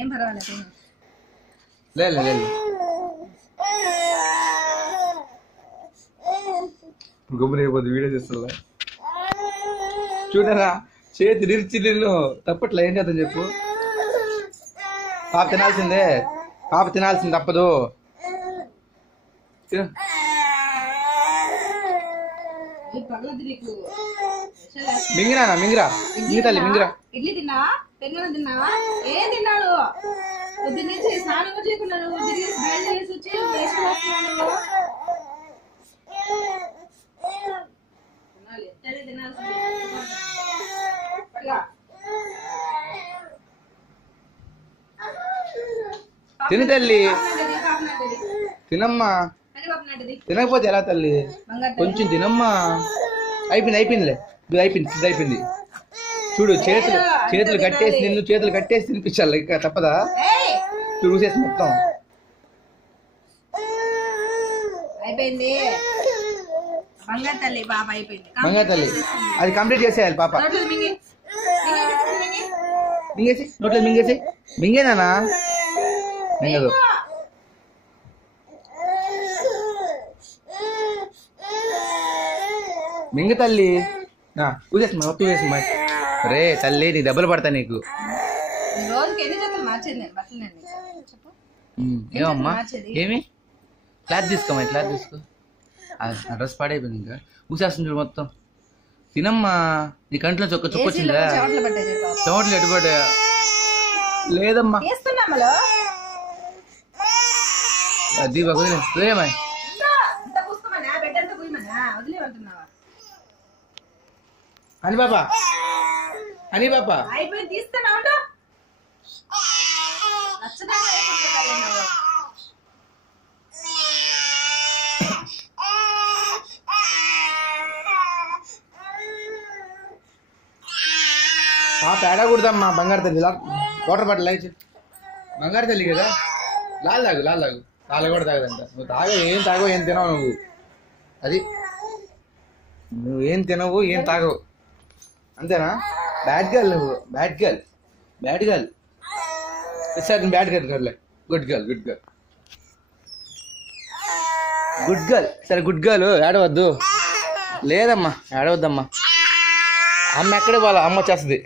ఏం పర్వాలేదు లేదు లేదు గుమ్మని అయిపోద్ది వీడియో చేస్తా చూడరా చేతి నిరిచి నిన్ను తప్పట్లా ఏం చేద్దాం చెప్పు పాప తినాల్సిందే పాప తినాల్సింది తప్పదు మింగిరా మింగిరా మింగి తల్లి మింగిరా ఇడ్లీ తిన్నావా పెరుగన్నం తిన్నావా ఏం తిన్నాడు పొద్దున్నే స్నానం కూడా చేయకుండా నువ్వు తిరిగి బయలుదేరేసి వచ్చి వేసుకుని వస్తున్నావు తినాలి తినాల్సింది తిని తల్లి తినమ్మా తినకపోతే ఎలా తల్లి కొంచెం తినమ్మా అయిపోయింది అయిపోయిందిలే అయిపోయింది ఇది అయిపోయింది చూడు చేతులు కట్టేసి నిన్ను చేతులు కట్టేసి తినిపించాలి ఇంకా తప్పదా చూసేసి మొత్తం అయిపోయింది బంగారు తల్లి పాప అయిపోయింది బంగారు తల్లి అది కంప్లీట్ చేసేయాలి పాప మింగేసి నోట్లో మింగేసి మింగేనా మింగదు మింగ తల్లి ఊసేమ్మా మొత్తం వేసమ్మా రే తల్లి నీకు దెబ్బలు పడతా నీకు ఏమమ్మా ఏమి క్లాత్ తీసుకోమ్మా క్లాత్ తీసుకో డ్రెస్ పాడైపోయింది ఇంకా ఊసేస్తుంది చూడు మొత్తం తినమ్మా నీ కంట్లో చొక్కొచ్చిందా చెమట్లు ఎట్టుబడ్డా లేదమ్మా అది ఏమా అని బాబా అని బాబా పాప ఏడకూడదమ్మా బంగారు తల్లి వాటర్ బాటిల్ లాగి బంగారు తల్లి కదా లాల్ తాగు కూడా తాగదంట నువ్వు ఏం తాగవు ఏం తినవు నువ్వు అది నువ్వేం తినవు ఏం తాగవు అంతేనా బ్యాడ్ గర్ల్ నువ్వు bad girl sir bad girl good girl సరే గుడ్ గర్ల్ ఏడవద్దు లేదమ్మా ఏడవద్దమ్మా అమ్మ ఎక్కడే పోవాలా అమ్మ వచ్చేస్తుంది